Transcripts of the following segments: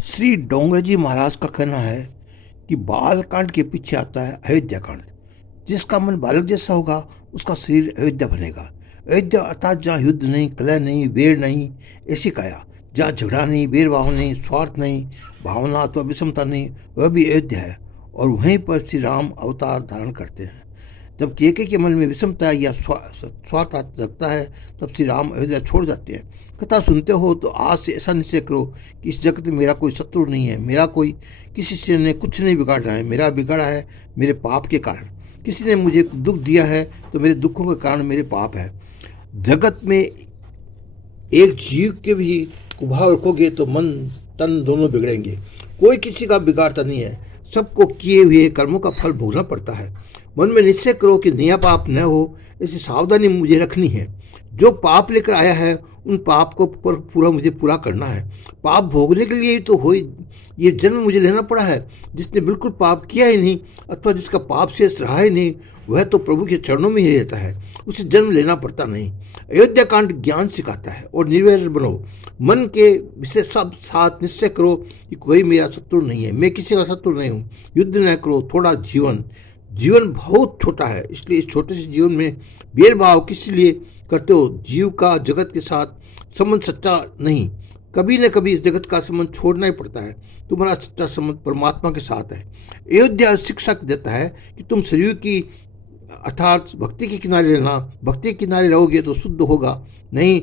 श्री डोंगर जी महाराज का कहना है कि बालकांड के पीछे आता है अयोध्या कांड। जिसका मन बालक जैसा होगा उसका शरीर अयोध्या बनेगा। अयोध्या अर्थात जहाँ युद्ध नहीं, कलह नहीं, वेर नहीं, ऐसी काया जहाँ झगड़ा नहीं, भेदभाव नहीं, स्वार्थ नहीं, भावना अथवा विषमता नहीं, वह भी अयोध्या है। और वहीं पर श्री राम अवतार धारण करते हैं। जब केके के मन में विषमता या स्वार्थ जगता है तब श्री राम अयोध्या छोड़ जाते हैं। कथा सुनते हो तो आज से ऐसा निश्चय करो कि इस जगत में मेरा कोई शत्रु नहीं है, मेरा कोई किसी से ने कुछ नहीं बिगाड़ा है, मेरा बिगाड़ा है मेरे पाप के कारण। किसी ने मुझे दुख दिया है तो मेरे दुखों के कारण मेरे पाप है। जगत में एक जीव के भी कुभाव रखोगे तो मन तन दोनों बिगड़ेंगे। कोई किसी का बिगाड़ता नहीं है, सबको किए हुए कर्मों का फल भोगना पड़ता है। मन में निश्चय करो कि नया पाप न हो, ऐसी सावधानी मुझे रखनी है। जो पाप लेकर आया है उन पाप को पूरा मुझे पूरा करना है। पाप भोगने के लिए ही तो हो ये जन्म मुझे लेना पड़ा है। जिसने बिल्कुल पाप किया ही नहीं अथवा जिसका पाप शेष रहा ही नहीं, वह तो प्रभु के चरणों में ही रहता है, उसे जन्म लेना पड़ता नहीं। अयोध्या कांड ज्ञान सिखाता है और निर्वैर बनो। मन के विषय सब साथ निश्चय करो कि कोई मेरा शत्रु नहीं है, मैं किसी का शत्रु नहीं हूँ। युद्ध न करो, थोड़ा जीवन बहुत छोटा है, इसलिए इस छोटे से जीवन में भेदभाव किस लिए करते हो। जीव का जगत के साथ संबंध सच्चा नहीं, कभी न कभी इस जगत का संबंध छोड़ना ही पड़ता है। तुम्हारा सच्चा संबंध परमात्मा के साथ है। अयोध्या शिक्षा देता है कि तुम शरीर की अर्थात भक्ति के किनारे रहना। भक्ति के किनारे रहोगे तो शुद्ध होगा, नहीं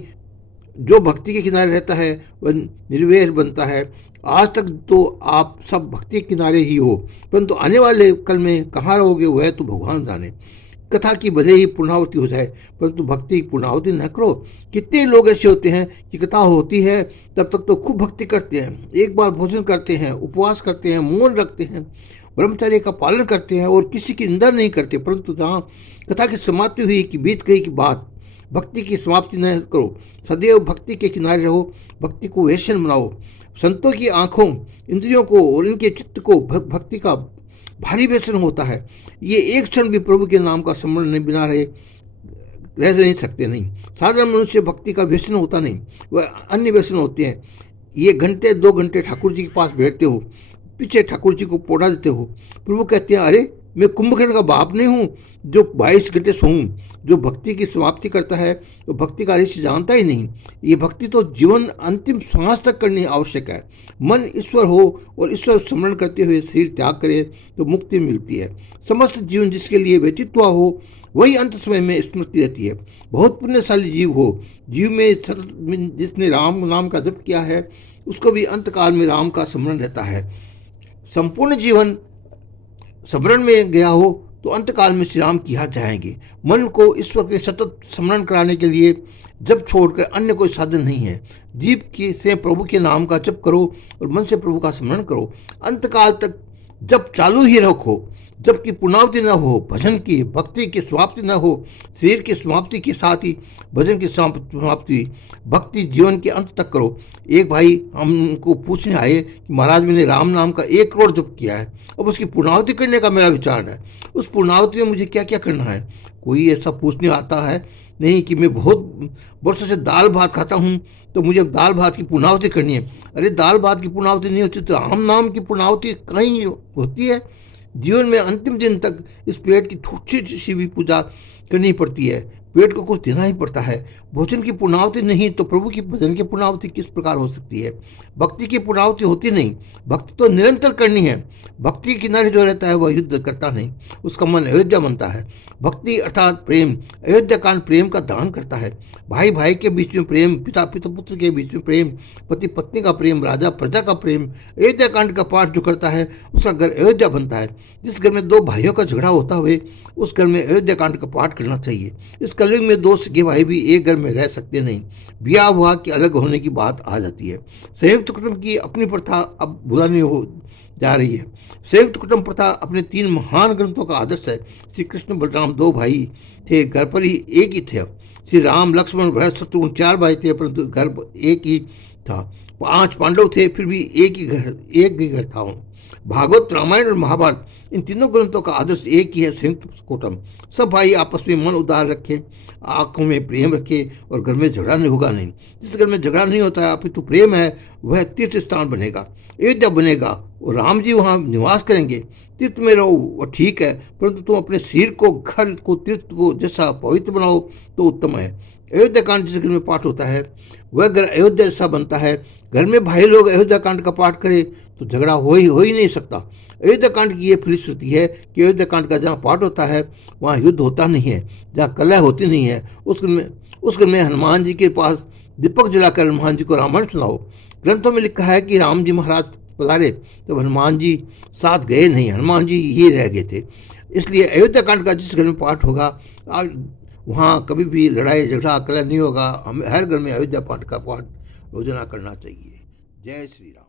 जो भक्ति के किनारे रहता है वह निर्वैर बनता है। आज तक तो आप सब भक्ति के किनारे ही हो, परंतु आने वाले कल में कहाँ रहोगे वह तो भगवान जाने। कथा की भले ही पूर्णाहुति हो जाए परंतु भक्ति की पूर्णाहुति न करो। कितने लोग ऐसे होते हैं कि कथा होती है तब तक तो खूब भक्ति करते हैं, एक बार भोजन करते हैं, उपवास करते हैं, मौन रखते हैं, ब्रह्मचर्य का पालन करते हैं और किसी की निंदा नहीं करते। परंतु जहाँ कथा की समाप्ति हुई कि बीत गई की बात, भक्ति की समाप्ति न करो। सदैव भक्ति के किनारे रहो, भक्ति को व्यसन बनाओ। संतों की आंखों, इंद्रियों को और इनके चित्त को भक्ति का भारी व्यसन होता है। ये एक क्षण भी प्रभु के नाम का स्मरण नहीं बिना रह नहीं सकते। नहीं, साधारण मनुष्य भक्ति का व्यसन होता नहीं, वह अन्य व्यसन होते हैं। ये घंटे 2 घंटे ठाकुर जी के पास बैठते हो, पीछे ठाकुर जी को पोड़ा देते हो। प्रभु कहते हैं अरे मैं कुंभकर्ण का बाप नहीं हूँ जो 22 घंटे सोऊं। जो भक्ति की समाप्ति करता है तो भक्ति का रहस्य जानता ही नहीं। ये भक्ति तो जीवन अंतिम सांस तक करनी आवश्यक है। मन ईश्वर हो और ईश्वर स्मरण करते हुए शरीर त्याग करे तो मुक्ति मिलती है। समस्त जीवन जिसके लिए व्यतीत हुआ हो वही अंत समय में स्मृति रहती है। बहुत पुण्यशाली जीव हो, जीव में जिसने राम नाम का जप किया है उसको भी अंत काल में राम का स्मरण रहता है। संपूर्ण जीवन स्मरण में गया हो तो अंतकाल में श्री राम की याद जाएंगे। मन को ईश्वर के सतत स्मरण कराने के लिए जब छोड़कर अन्य कोई साधन नहीं है। जीव की से प्रभु के नाम का जप करो और मन से प्रभु का स्मरण करो। अंतकाल तक जब चालू ही रखो, जबकि पूर्णावधि न हो, भजन की भक्ति की समाप्ति न हो। शरीर की समाप्ति के साथ ही भजन की समाप्ति, भक्ति जीवन के अंत तक करो। एक भाई हमको पूछने आए कि महाराज मैंने राम नाम का 1 करोड़ जप किया है, अब उसकी पूर्णावधि करने का मेरा विचार है, उस पूर्णावधि में मुझे क्या क्या करना है। कोई ऐसा पूछने आता है नहीं कि मैं बहुत वर्षों से दाल भात खाता हूँ तो मुझे दाल भात की पूर्णावधि करनी है। अरे दाल भात की पूर्णावधि नहीं होती तो राम नाम की पूर्णावधि कहीं होती है। जीवन में अंतिम दिन तक इस पेट की थोड़ी सी भी पूजा करनी पड़ती है, पेट को कुछ देना ही पड़ता है। भोजन की पूर्णावति नहीं तो प्रभु की भजन की पूर्णावति किस प्रकार हो सकती है। भक्ति की पूर्णावति होती नहीं, भक्ति तो निरंतर करनी है। भक्ति के किनारे जो रहता है वह युद्ध करता नहीं, उसका मन अयोध्या बनता है। भक्ति अर्थात प्रेम, अयोध्या कांड प्रेम का दान करता है। भाई भाई के बीच में प्रेम, पिता पिता पुत्र के बीच में प्रेम, पति पत्नी का प्रेम, राजा प्रजा का प्रेम। अयोध्या कांड का पाठ जो करता है उसका घर अयोध्या बनता है। जिस घर में 2 भाइयों का झगड़ा होता हुए उस घर में अयोध्या कांड का पाठ करना चाहिए। इस कलयुग में 2 सगे भाई भी एक घर में रह सकते नहीं, ब्याह हुआ कि अलग होने की बात आ जाती है। संयुक्त कुटुंब की अपनी प्रथा अब बुरानी हो जा रही है। संयुक्त कुटुंब प्रथा अपने 3 महान ग्रंथों का आदर्श है। श्री कृष्ण बलराम 2 भाई थे, घर पर ही एक ही थे। श्री राम लक्ष्मण भरत शत्रुघ्न 4 भाई थे परंतु घर एक ही था। 5 पांडव थे फिर भी एक ही घर था। भागवत, रामायण और महाभारत, इन तीनों ग्रंथों का आदर्श एक ही है, संयुक्त कुटुंब। सब भाई आपस में मन उदार रखें, आंखों में प्रेम रखें और घर में झगड़ा नहीं होगा नहीं। जिस घर में झगड़ा नहीं होता है अपितु प्रेम है, वह तीर्थ स्थान बनेगा, अयोध्या बनेगा और राम जी वहाँ निवास करेंगे। तीर्थ में रहो वह ठीक है, परंतु तुम अपने शरीर को, घर को, तीर्थ को जैसा पवित्र बनाओ तो उत्तम है। अयोध्या कांड जिस घर में पाठ होता है वह घर अयोध्या जैसा बनता है। घर में भाई लोग अयोध्या कांड का पाठ करें तो झगड़ा हो ही नहीं सकता। अयोध्या कांड की ये फलश्रुति है कि अयोध्या कांड का जहाँ पाठ होता है वहाँ युद्ध होता नहीं है, जहाँ कलह होती नहीं है। उस घर में हनुमान जी के पास दीपक जलाकर हनुमान जी को रामायण सुनाओ। ग्रंथों में लिखा है कि राम जी महाराज पधारे तब हनुमान जी साथ गए नहीं, हनुमान जी ही रह गए थे। इसलिए अयोध्या कांड का जिस घर में पाठ होगा वहाँ कभी भी लड़ाई झगड़ा कलह नहीं होगा। हमें हर घर में अयोध्या पाठ का पाठ रोजाना करना चाहिए। जय श्री राम।